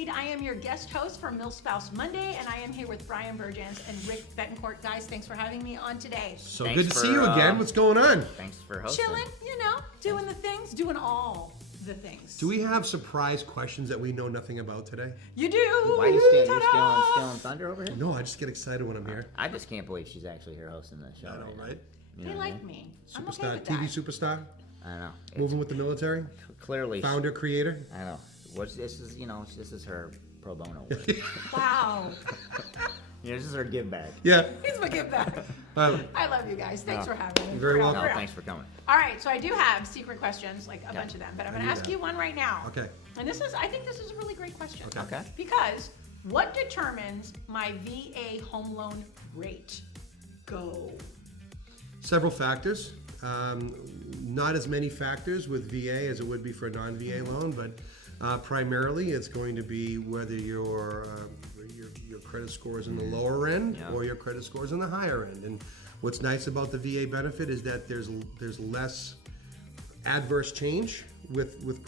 Reed. I am your guest host for Milspouse Monday, and I am here with Bryan Bergjans and Rick Bettencourt. Guys, thanks for having me on today. So good to see you again. What's going on? Thanks for hosting. Chilling, doing the things, doing all the things. Do we have surprise questions that we know nothing about today? You do. Why are you stealing thunder over here? No, I just get excited when I'm here. I just can't believe she's actually here hosting the show. I know, right? You They know like what me. Superstar, I'm okay with TV that. superstar, I know. moving with the military, Clearly. founder, creator. I know. This is her pro bono work. Wow. This is her give back. Yeah. He's my give back. I love you guys. Thanks for having me. You're very welcome. No, thanks for coming. All right, so I do have secret questions, like a bunch of them, but I'm going to ask you one right now. Okay. And I think this is a really great question. Okay. Because what determines my VA home loan rate? Go. Several factors. Not as many factors with VA as it would be for a non-VA loan, but primarily it's going to be whether your credit score is in the lower end or your credit score is in the higher end. And what's nice about the VA benefit is that there's less adverse change with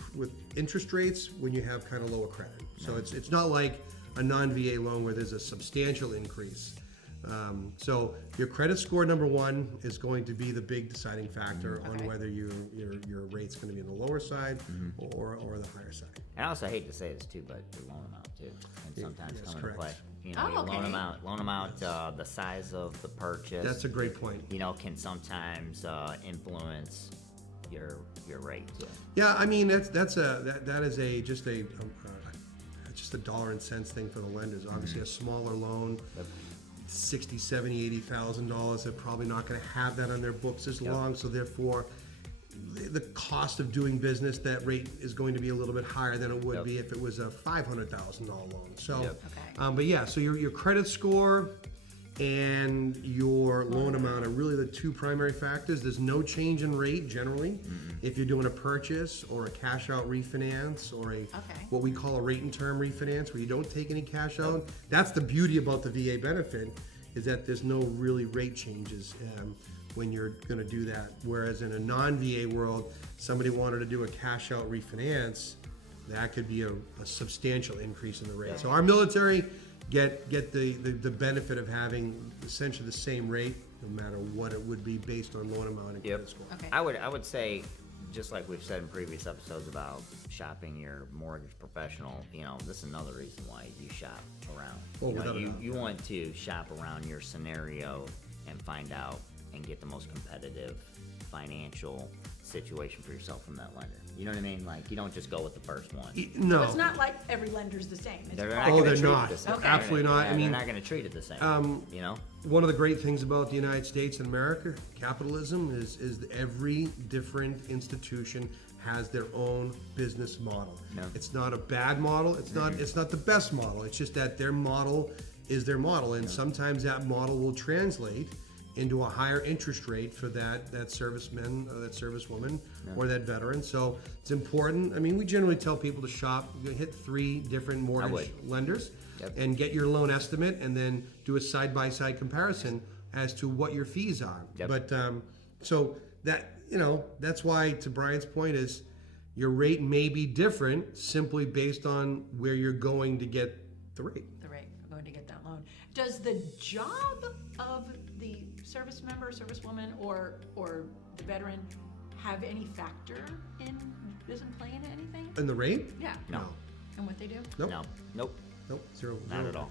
interest rates when you have kind of lower credit. So it's not like a non-VA loan where there's a substantial increase. So your credit score, number one, is going to be the big deciding factor on whether your rate's going to be on the lower side or the higher side. And I also hate to say this too, but your loan amount too can sometimes come into correct. play. Your okay. loan amount, the size of the purchase. That's a great point. Can sometimes influence your rate too. Yeah, I mean that is just a dollar and cents thing for the lenders. Obviously, a smaller loan. $60,000, $70,000, $80,000. They're probably not going to have that on their books as long, so therefore the cost of doing business, that rate is going to be a little bit higher than it would be if it was a $500,000 loan. So, but yeah, so your credit score and your loan amount are really the two primary factors. There's no change in rate generally if you're doing a purchase or a cash out refinance or what we call a rate and term refinance where you don't take any cash out. That's the beauty about the VA benefit, is that there's no really rate changes when you're going to do that. Whereas in a non-VA world, somebody wanted to do a cash out refinance, that could be a substantial increase in the rate. So our military get the benefit of having essentially the same rate, no matter what it would be based on loan amount and credit score. Okay. I would say, just like we've said in previous episodes about shopping your mortgage professional, this is another reason why you shop around. You want to shop around your scenario and find out and get the most competitive financial situation for yourself from that lender. You know what I mean? Like, you don't just go with the first one. No. So it's not like every lender's the same. It's They're not. Okay. Absolutely not. They're not going to treat it the same. One of the great things about the United States and America, capitalism, is that every different institution has their own business model. No. It's not a bad model. It's not the best model. It's just that their model is their model, and sometimes that model will translate into a higher interest rate for that serviceman or that servicewoman or that veteran. So it's important. I mean, we generally tell people to shop, hit 3 different mortgage lenders and get your loan estimate, and then do a side-by-side comparison as to what your fees are. But so that, that's why, to Brian's point, is your rate may be different simply based on where you're going to get the rate. The rate for going to get that loan. Does the job of the service member, servicewoman, or the veteran have any factor in, doesn't play into anything? And the rate? Yeah. No. And what they do? Nope. No. Nope. Nope. Zero. Not at all.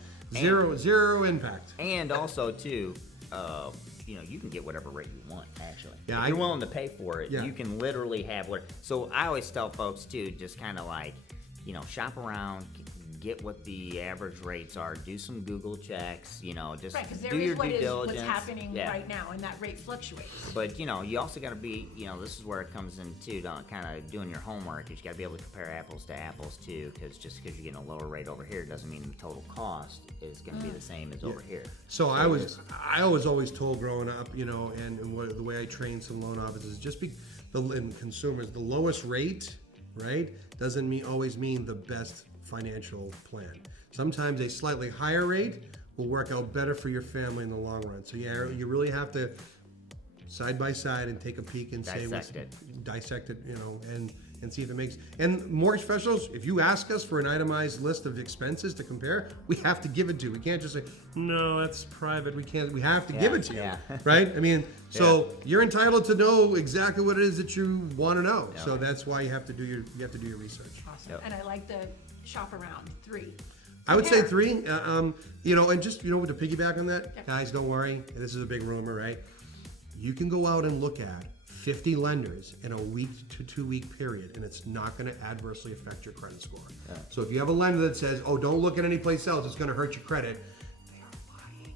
Zero impact. And also, too, you can get whatever rate you want, actually. Yeah, if you're willing to pay for it, Yeah. you can literally have what. So I always tell folks, too, just kind of like, shop around, get what the average rates are, do some Google checks, just Right, because there do your is due diligence. what's happening right now, and that rate fluctuates. But, you also got to be, this is where it comes into kind of doing your homework. You got to be able to compare apples to apples, too, because just because you're getting a lower rate over here doesn't mean the total cost is going to be the same as over here. So I was always told growing up, and the way I trained some loan officers, and consumers, the lowest rate, right, doesn't always mean the best financial plan. Sometimes a slightly higher rate will work out better for your family in the long run. So you really have to side by side and take a peek and dissect it, and and see if it makes, and mortgage professionals, if you ask us for an itemized list of expenses to compare, we have to give it to you. We can't just say, no, that's private, we can't, we have to give it to you, yeah. right? I mean, so you're entitled to know exactly what it is that you want to know. Yeah. So that's why you have to do your research. Awesome. Yep. And I like the shop around. 3. I would say Compare. 3, and just, to piggyback on that, Yep. guys, don't worry. This is a big rumor, right? You can go out and look at 50 lenders in a week to 2 week period, and it's not going to adversely affect your credit score. Yeah. So if you have a lender that says, oh, don't look at any place else, it's going to hurt your credit, they are lying.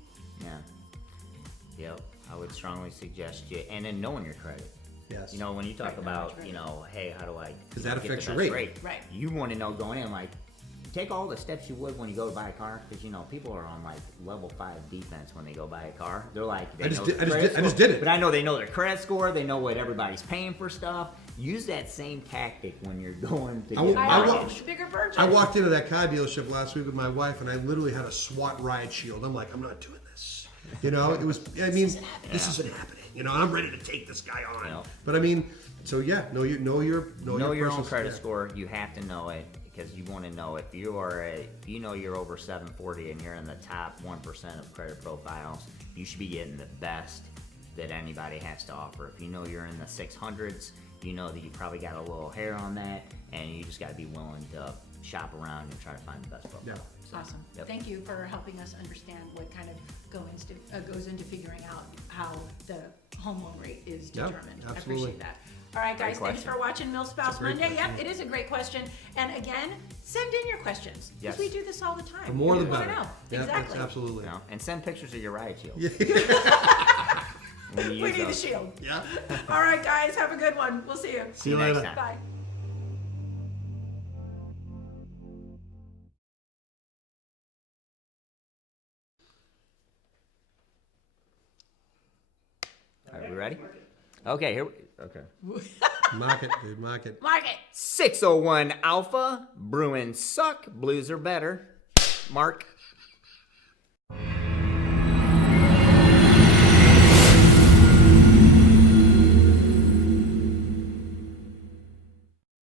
Yeah. Yep. I would strongly suggest you, and then knowing your credit. Yes. When you talk Right, about, right. hey, how do I? 'Cause that get the affects your best rate. Right. You want to know going in, like, take all the steps you would when you go to buy a car, because people are on like level 5 defense when they go buy a car. They're like, they I just know did- their I just credit did- I just score, did it. But I know they know their credit score. They know what everybody's paying for stuff. Use that same tactic when you're going to I get I wa- mortgage. bigger Bergjans. I walked into that car dealership last week with my wife, and I literally had a SWAT riot shield. I'm like, I'm not doing this. It was, this isn't happening. I'm ready to take this guy on. Yeah. But I mean, so yeah, know your Your own personal- credit yeah. score. You have to know it because you want to know if you are you're over 740 and you're in the top 1% of credit profiles. You should be getting the best that anybody has to offer. If you know you're in the 600s, you know that you probably got a little hair on that, and you just got to be willing to shop around and try to find the best profile. Yeah. So, Awesome. yep. Thank you for helping us understand what kind of goes into figuring out how the home loan rate is Yeah, determined. I absolutely. appreciate that. All right, guys, Great thanks question. for watching Mill Spouse It's a great Monday. question. Yep, it is a great question. And again, send in your questions. Because Yes. we do this all the time. The more the We wanna better. know. Yeah, Exactly. absolutely. And send pictures of your riot shield. Yeah. When you We use need the those. shield. Yeah. All right, guys, have a good one. We'll see you. See you next later. time. Bye. All right, we ready? Okay, here. Okay. Mark it, dude. Mark it. Mark it. 601 Alpha. Bruins suck. Blues are better. Mark.